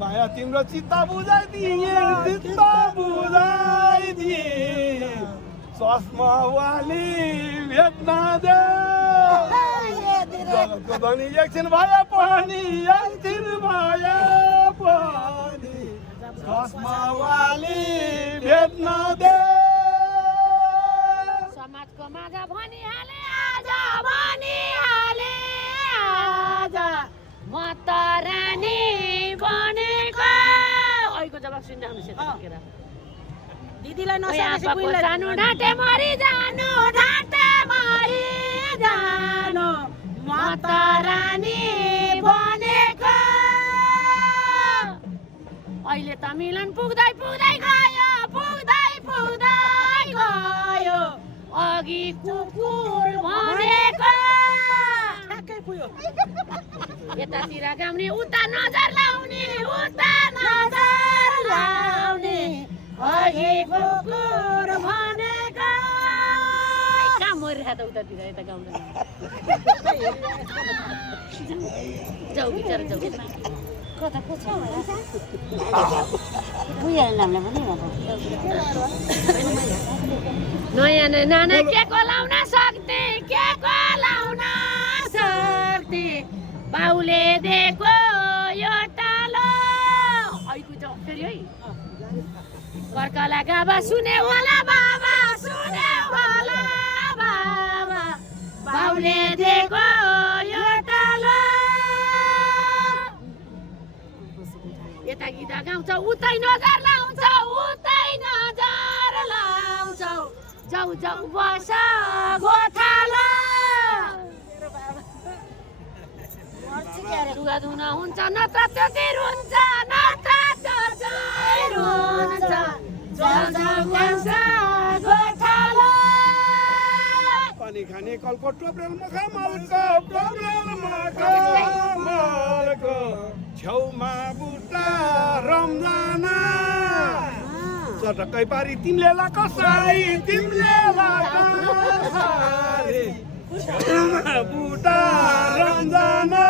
माया तिम्रो चित्त बुझाइदिए चस्मा वाली भेट्न दे जगतको धनी एकछिन भए पनि चस्मा वाली भेट्न दे समाजको माझ भनिहाले आज म त रानी बनेको अहिलेको जवाब सुनिरहनुहोस् यता दिदीलाई नसाको जानु ढाँटे मरि जानु म त रानी बनेको अहिले त मिलन पुग्दै गयो अघि कुकुर भनेको यतातिर गाउने उता नजर लाउने अघि कुकुर भनेको कहाँ मरिरहेको त उतातिर यता गाउँदा जाऊ बिचरा जाऊ कता को छ नयाँ नाना के को लाउन सक्थे बाउले दिएको यो टालो अहिको जाऊ फेरि है कर्कला गाबा सुने होला बाबा बाउले दिएको यो टालो यता गीता गाउँछ उतै नजर लाउँछ जाऊ बस गोठालो लुगा धुन हुन्छ नत्र त्यो रुन्छ पानी खाने कलको टोप्रेलमा मलको छेउमा बुट्टा रम्जाना चटक्कै पारी तिमीले कसरी छेउमा बुट्टा रम्जाना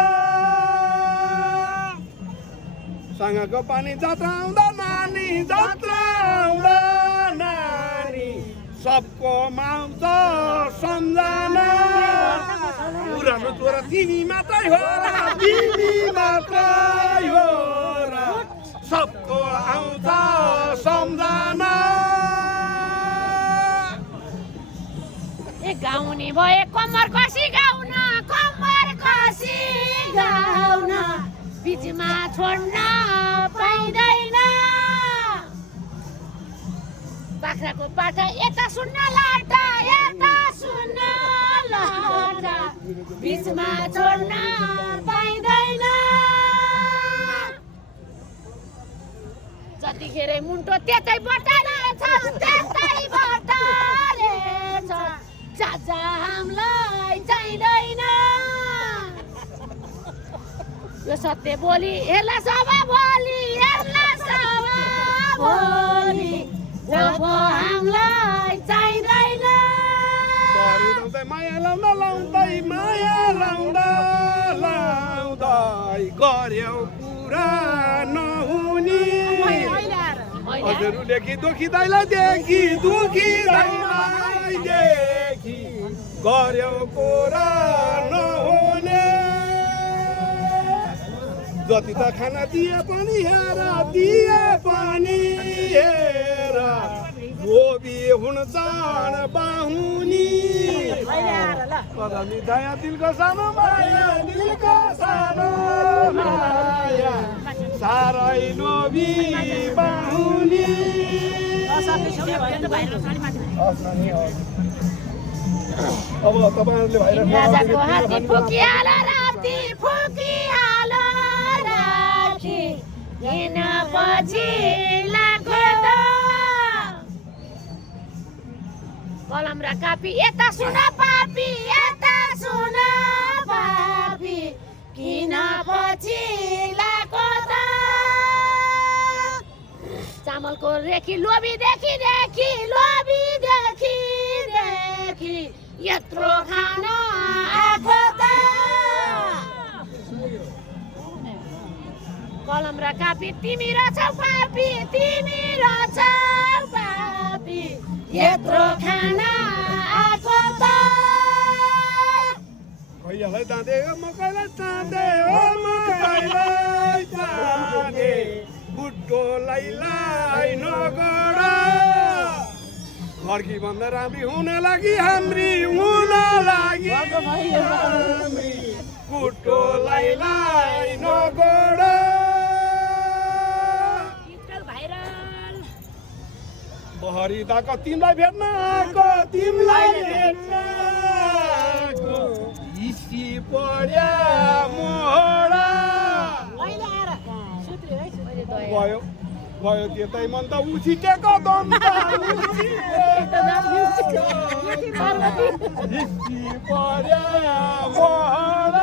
सँगको पानी जात्रा आउँदा नानी सबको माउँछ सम्झना पुरानो छोरा तिमी मात्रै हो र सबको आउँछ सम्झना ए गाउने भए कम्मर कसी गाउन बिचमा छोड्न पाइँदैन बाख्राको पाठा यता सुन्न लाटा बिचमा छोड्न पाइँदैन जतिखेर मुन्टो त्यतैबाट रहेछ चाचा हामीलाई चाहिँदैन यो सत्य बोली हेर्ला सब भोलि जब हामीलाई चाहिँदैन माया लाउँदै गर्यौ पुरा नहुने हजुरदेखि दुखिँदैलाई देखि गर्यौ पुरा नहुने जति त खाना दिए पनि हेर गोबी हुन चाड बाहुनी कदमी दया दिलको सानो माया सारै लोभी बाहुनी अब तपाईहरुले राजाको हाती फुकिहाल राखी दिन पछि लाग्यो कलम र कापी यता सुन पापी किन पछि लाग्यो चामलको रेखी लोभी देखि यत्रो खाना आएको कलम र कापी तिमी रहेछौ पापी तिमी रहेछौ पापी यत्रो खाना आएको त कैयालाई ताँदे हो मकैलाई ताँदे हो मकैलाई ताँदे बुट्टोलाई लाई नगर घरकी भन्दा राम्री हुन लागि हाम्री हुन लागि हाम्री बुट्टोलाई लाई नगर बहरिदाको तिमीलाई भेट्न आएको तिमीलाई भेट्न आएको हिसी पर्या मोहरा गयो गयो त्यतै मन त उछिटेको दन्त हिसी पर्या मोहरा